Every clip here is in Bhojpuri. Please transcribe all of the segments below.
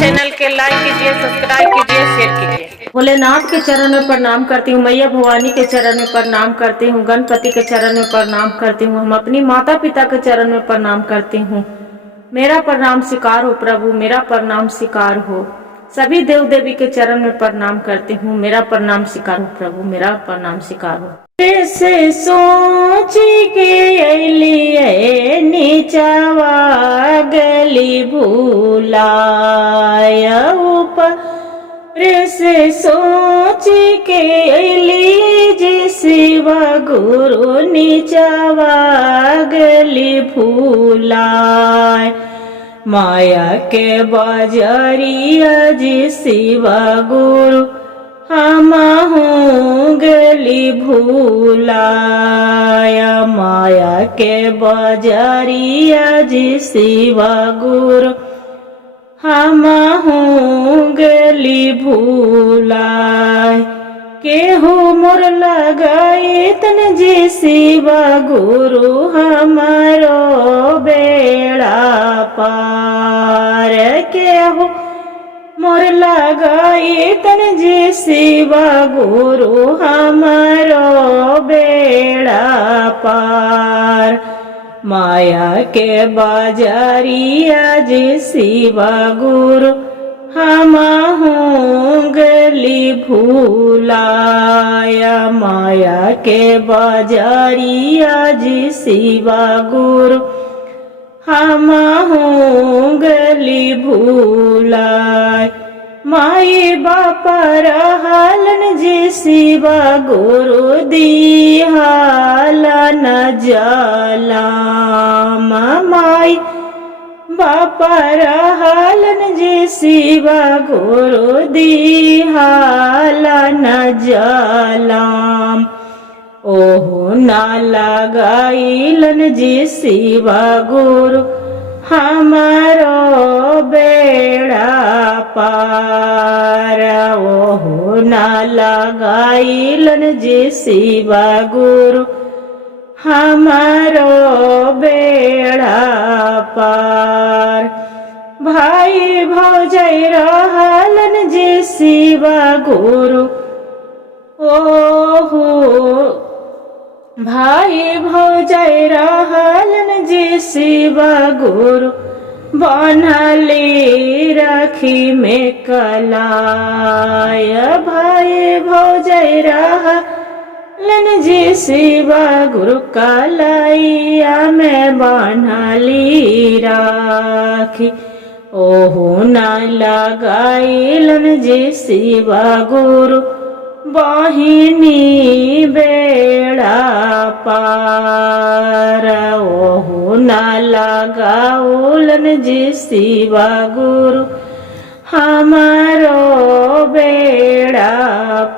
चैनल के लाइक कीजिए, सब्सक्राइब कीजिए, शेयर कीजिए। भोलेनाथ के चरण में प्रणाम करती हूँ, मैया भवानी के चरण में प्रणाम करती हूँ, गणपति के चरण में प्रणाम करती हूँ, हम अपनी माता पिता के चरण में प्रणाम करती हूँ। मेरा प्रणाम स्वीकार हो प्रभु, मेरा प्रणाम स्वीकार हो। सभी देव देवी के चरण में प्रणाम करती हूँ, मेरा प्रणाम स्वीकार हो प्रभु, मेरा प्रणाम स्वीकार हो। से सोच के अलिए नीचवा गली भूलाया ऊपर से सोच के अली जे शिवा गुरु नीचवा गली भूलाय माया के बाजारिया जी शिवा गुरु हमहूँ गली भूलाया माया के बाजारिया जी शिवा गुरु हमहूँ गली भूलाय केहू मोर लगाई तन जी शिवा गुरु हमारो बेड़ा पार केहू मोर लगाई तन जी शिवा गुरु हमारो बेड़ा पार माया के बाजारिया जी शिवा गुरु हमहूँ गली भूलाया माया के बाजारिया जी शिवा गुरु हमहूँ गली भूलाय माई बापा रहलन जी शिवा गुरु दिहाला न जाला माई बापा रहलन जी शिवा गुरु दिहाला न जालाम ओहो ना लगाइलन जी शिवा गुरु हमारो बेड़ा पार ओहो ना लगाइलन जी शिवा गुरु हमारो बेड़ा पार भाई भौजाई रहलन जी शिवा गुरु ओहो भाई भौजाई रहलन जी शिवा गुरु बनली राखी में कलाय भाई भौजाई रहलन जी शिवा गुरु कलाइया में बनली राखी ओहो ना लगाइलन जी शिवा गुरु बहिनी बेड़ा पार ओहो ना लगाउलन जी शिवा गुरु हमारो बेड़ा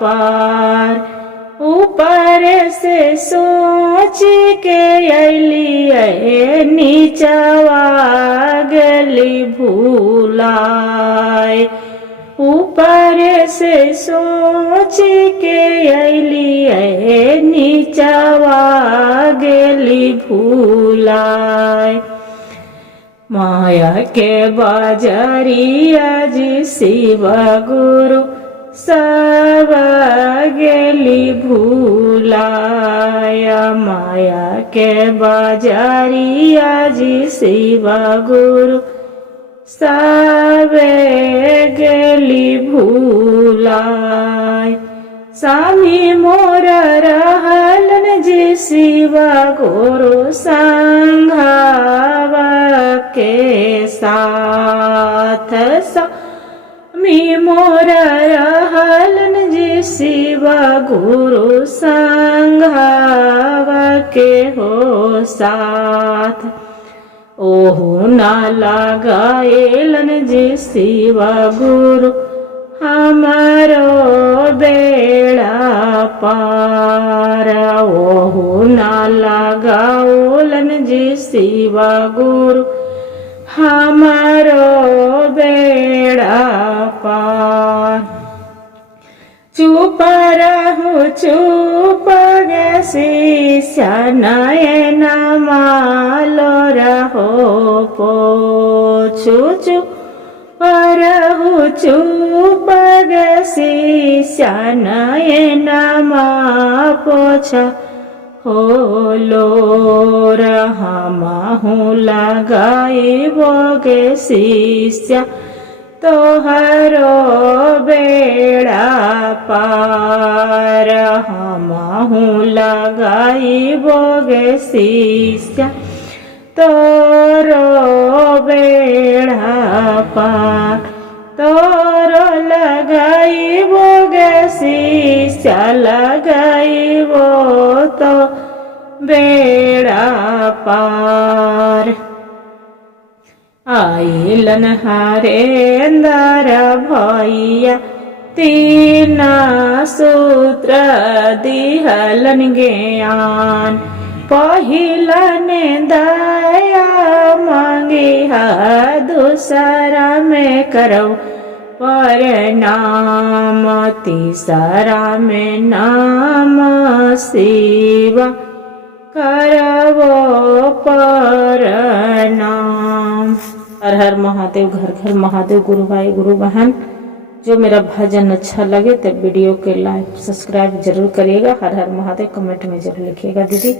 पार ऊपर से सोच के अलिए नीचवा गली भूलाय ऊपर से सोच के अलिए नीचवा गली भूलाय माया के बाजारिया जी शिवा गुरु सब गली भूलाया माया के बाजारिया जी शिवा गुरु सब गली भूलाय स्वामी मोर रहलन जी शिवा गुरु संघवा के साथ स्वामी मोर रहलन जी शिवा गुरु संघवा के हो साथ ओहो ना लगाएलन जी शिवा गुरु हमारो बेड़ा पार ओहो ना लगाओलन जी शिवा गुरु हमारो बेड़ा पार चुप रहूं चुप गे शिष्य नयन मालो रहो पो छूचू परहु चूपग शिष्या नयनमा पोछा होलो रहमाहु लगाई बोगे शिष्या तोहरो बेड़ा पार हमहु लगाई बोगे शिष्या तोरो बेड़ा पार तोरो लगाई बोगे शिष्या लगाई वो तो बेड़ा पार आइलन हरेंदर भैया तीन सूत्र दिहलन ज्ञान पहिलन दया मांगी दूसरा में करो परनाम तीसरा में नाम शिव करवो परनाम। हर हर महादेव, घर घर महादेव। गुरु भाई गुरु बहन, जो मेरा भजन अच्छा लगे तो वीडियो के लाइक सब्सक्राइब जरूर करिएगा। हर हर महादेव कमेंट में जरूर लिखिएगा दीदी।